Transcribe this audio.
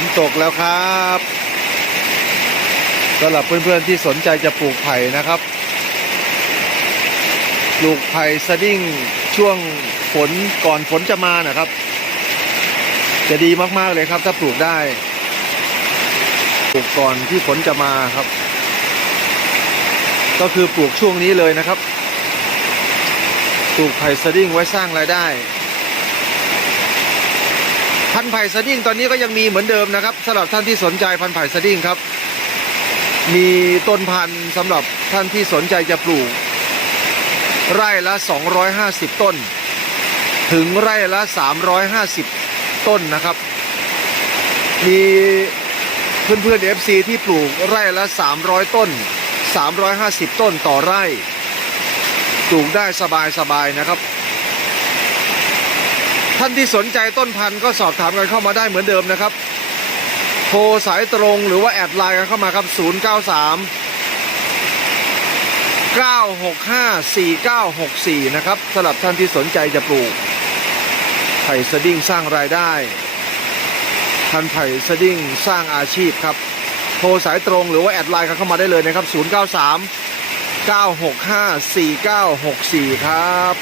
นตกแล้วครับสำหรับเพื่อนๆที่สนใจจะปลูกไผ่นะครับ ปลูกไผ่สดิ้งช่วงฝนก่อนฝนจะมานะครับ จะดีมากๆเลยครับ ถ้าปลูกได้ ปลูกก่อนที่ฝนจะมาครับ ก็คือปลูกช่วงนี้เลยนะครับ ปลูกไผ่สดิ้งไว้สร้างรายได้ พันไผ่สดิ้งตอนนี้ก็ยังมีเหมือนเดิมนะครับสำหรับท่านที่สนใจพันไผ่สดิ้งครับ มีต้นพันธุ์สำหรับท่านที่สนใจจะปลูก ไร่ละ 250 ต้น ถึงไร่ละ 350 ต้นนะครับ มีเพื่อนเพื่อนๆ FC ที่ปลูกไร่ละ 300 ต้น 350 ต้นต่อไร่ ปลูกได้สบายๆนะครับ ท่านที่สนใจต้นพันธุ์ก็สอบถามกันเข้ามาได้เหมือนเดิมนะครับ โทรสายตรงหรือว่าแอดไลน์กันเข้ามาครับ 093 965 4964 นะครับสำหรับท่านที่สนใจจะปลูกไผ่สดิ้งสร้างรายได้พันไผ่สดิ้งสร้างอาชีพครับ โทรสายตรงหรือว่าแอดไลน์กันเข้ามาได้เลยนะครับ 093 965 4964 ครับ